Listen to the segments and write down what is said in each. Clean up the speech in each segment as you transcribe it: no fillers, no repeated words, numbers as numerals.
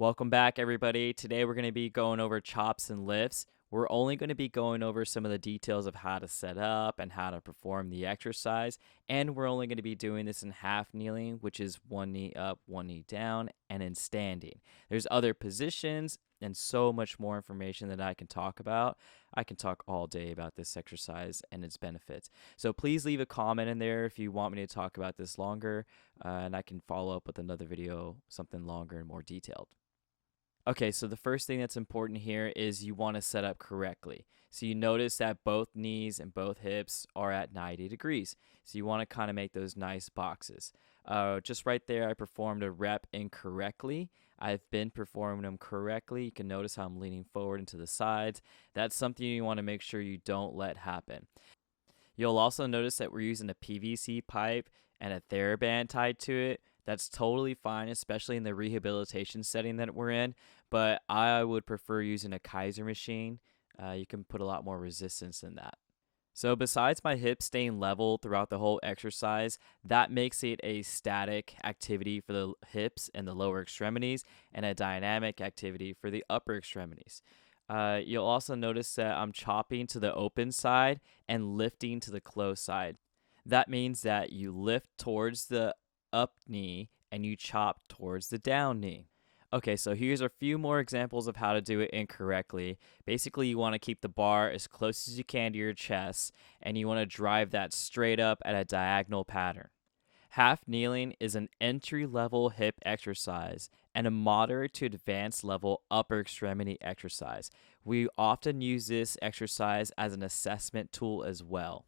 Welcome back, everybody. Today we're going to be going over chops and lifts. We're only going to be going over some of the details of how to set up and how to perform the exercise. And we're only going to be doing this in half kneeling, which is one knee up, one knee down, and in standing. There's other positions and so much more information that I can talk about. I can talk all day about this exercise and its benefits. So please leave a comment in there if you want me to talk about this longer, and I can follow up with another video, something longer and more detailed. Okay, so the first thing that's important here is you want to set up correctly. So you notice that both knees and both hips are at 90 degrees. So you want to kind of make those nice boxes. Just right there, I performed a rep incorrectly. I've been performing them correctly. You can notice how I'm leaning forward into the sides. That's something you want to make sure you don't let happen. You'll also notice that we're using a PVC pipe and a TheraBand tied to it. That's totally fine, especially in the rehabilitation setting that we're in, but I would prefer using a Kaiser machine. You can put a lot more resistance in that. So besides my hips staying level throughout the whole exercise, that makes it a static activity for the hips and the lower extremities and a dynamic activity for the upper extremities. You'll also notice that I'm chopping to the open side and lifting to the closed side. That means that you lift towards the up knee and you chop towards the down knee. Okay, so here's a few more examples of how to do it incorrectly. Basically, you want to keep the bar as close as you can to your chest, and you want to drive that straight up at a diagonal pattern. Half kneeling is an entry-level hip exercise and a moderate to advanced level upper extremity exercise. We often use this exercise as an assessment tool as well.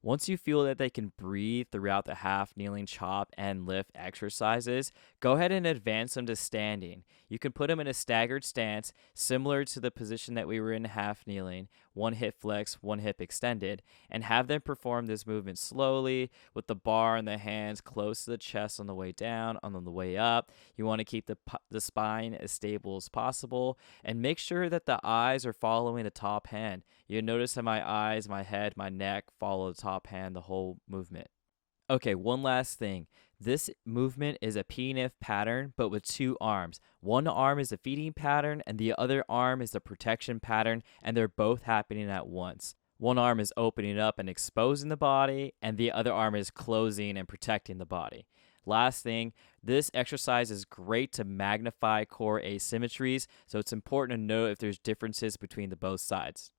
Once you feel that they can breathe throughout the half kneeling chop and lift exercises, go ahead and advance them to standing. You can put them in a staggered stance, similar to the position that we were in half kneeling, one hip flex, one hip extended, and have them perform this movement slowly with the bar and the hands close to the chest on the way down, on the way up. You want to keep the spine as stable as possible, and make sure that the eyes are following the top hand. You notice that my eyes, my head, my neck follow the top hand the whole movement. Okay, one last thing. This movement is a PNF pattern, but with two arms. One arm is the feeding pattern, and the other arm is the protection pattern, and they're both happening at once. One arm is opening up and exposing the body, and the other arm is closing and protecting the body. Last thing, this exercise is great to magnify core asymmetries, so it's important to note if there's differences between the both sides.